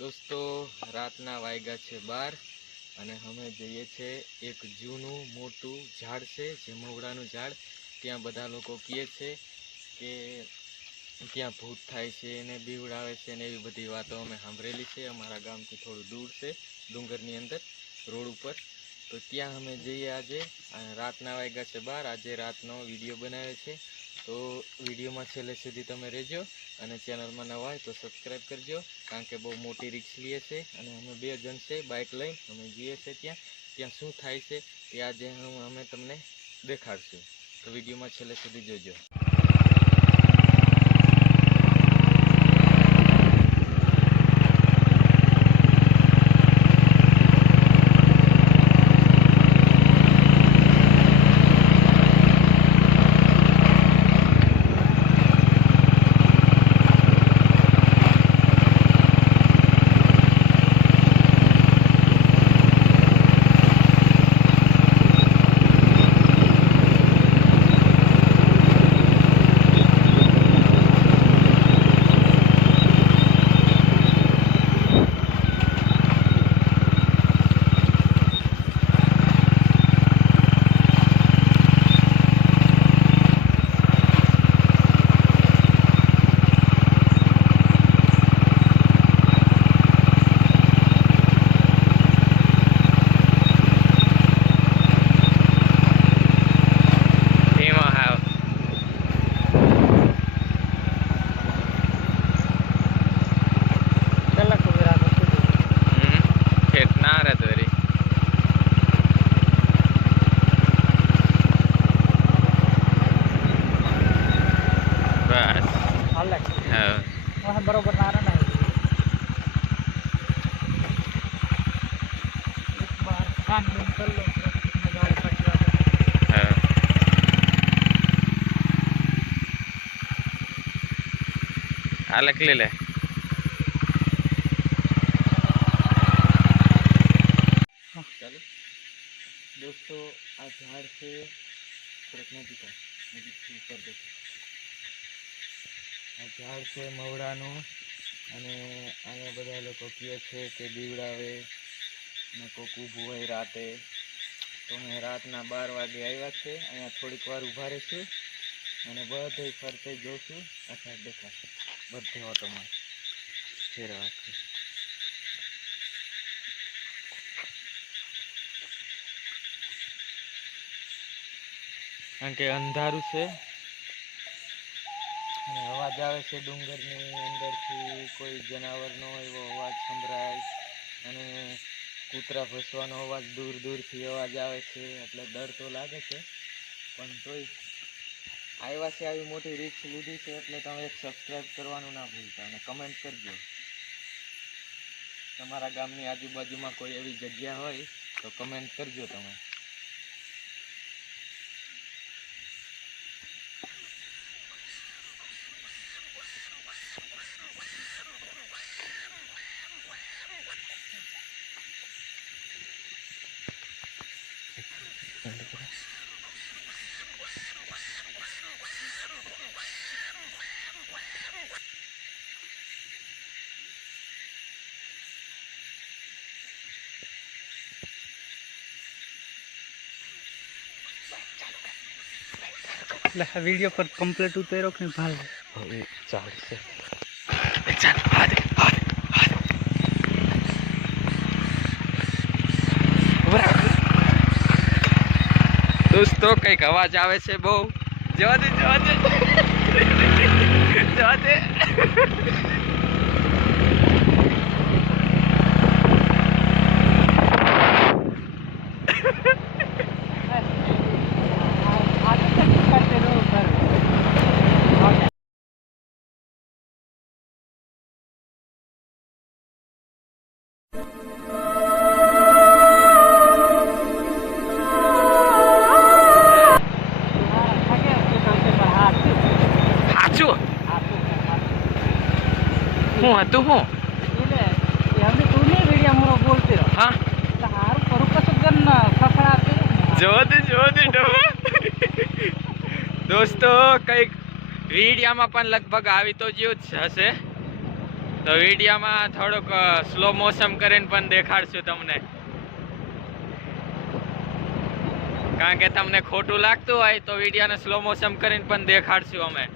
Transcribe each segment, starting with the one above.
દોસ્તો રાતના વાગ્યા છે 12 અને અમે જઈએ છીએ એક જૂનું મોટું ઝાડ છે જે મવડાનું ઝાડ. ત્યાં બધા લોકો કહે છે કે ત્યાં ભૂત થાય છે ને બીવડાવે છે ને એવી બધી વાતો અમે સાંભળેલી છે. અમારા ગામથી થોડું દૂર છે, ડુંગરની અંદર રોડ ઉપર. તો ત્યાં અમે જઈએ આજે. રાતના વાગ્યા છે 12. આજે રાતનો વિડીયો બનાવે છે, તો વિડીયોમાં છેલ્લે સુધી તમે રહેજો અને ચેનલમાં નવા હોય તો સબસ્ક્રાઈબ કરજો, કારણ કે બહુ મોટી રિસ્ક લઈએ છે અને અમે 2 જણ છે બાઇક લઈને અમે જઈએ છીએ. ત્યાં શું થાય છે એ આજે અમે તમને દેખાડશું, તો વિડીયોમાં છેલ્લે સુધી જોજો. बरोबर नारा नाही अलगलेलं आहे. ચાલો દોસ્તો, આ ઝાડ છે નજીકથી ઉપર દેખો. આ ઝાડ છે મવડાનું અને અહીંયા બધા લોકો કહે છે કે બીવડાવે ને કોક ઊભું હોય રાતે. તો અમે રાતના 12 વાગે આવ્યા છે. અહીંયા થોડીક વાર ઊભા રહીશું અને બધે ફરતે જોશું. અચ્છા દેખાશે બધે ઓટોમાં ફેરવા છે. કારણ કે અંધારું છે અને અવાજ આવે છે ડુંગરની અંદરથી. કોઈ જનાવરનો એવો અવાજ સંભળાય અને કૂતરા ભસવાનો અવાજ દૂર દૂરથી અવાજ આવે છે. એટલે ડર તો લાગે છે, પણ તોય આવ્યા છે, આવી મોટી રિસ્ક લીધી છે. એટલે તમે એક સબસ્ક્રાઈબ કરવાનું ના ભૂલતા અને કમેન્ટ કરજો. તમારા ગામની આજુબાજુમાં કોઈ એવી જગ્યા હોય તો કમેન્ટ કરજો તમે. वीडियो पर कंप्लीट उतारो कि भाल ચાલશે. દોસ્તો કઈક અવાજ આવે છે બહુ. જવા દે જવા દે જવા દે. હું હતું હું હા જો દે દોસ્તો કઈક વિડીયામાં પણ લગભગ આવી તો જ્યો જ હશે. તો વિડીયોમાં થોડુંક સ્લો મોશન કરીને પણ દેખાડશું તમને, કારણ કે તમને ખોટું લાગતું હોય તો વિડીયોને સ્લો મોશન કરીને પણ દેખાડશું અમે.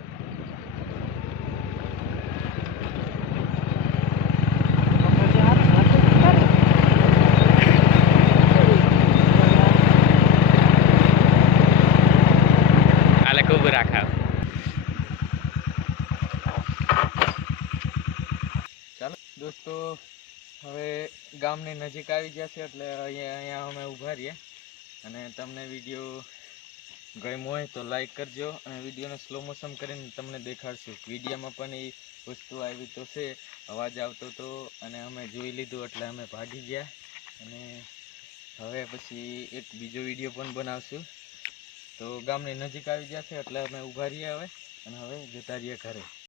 આલે ખૂબ રાખાવ. ચાલો દોસ્તો, હવે ગામની નજીક આવી ગયા છે એટલે અહીંયા અમે ઊભા રહીએ. અને તમને વિડીયો ગમ્યો હોય તો લાઈક કરજો, અને વિડીયોને સ્લો મોશન કરીને તમને દેખાડશું. વિડીયોમાં પણ એ વસ્તુ આવી તો છે, અવાજ આવતો હતો અને અમે જોઈ લીધું એટલે અમે ભાગી ગયા. અને હવે પછી એક બીજો વિડીયો પણ બનાવશું. તો ગામની નજીક આવી ગયા છે એટલે અમે ઊભા રહીએ હવે, અને હવે જતા રહીએ ઘરે.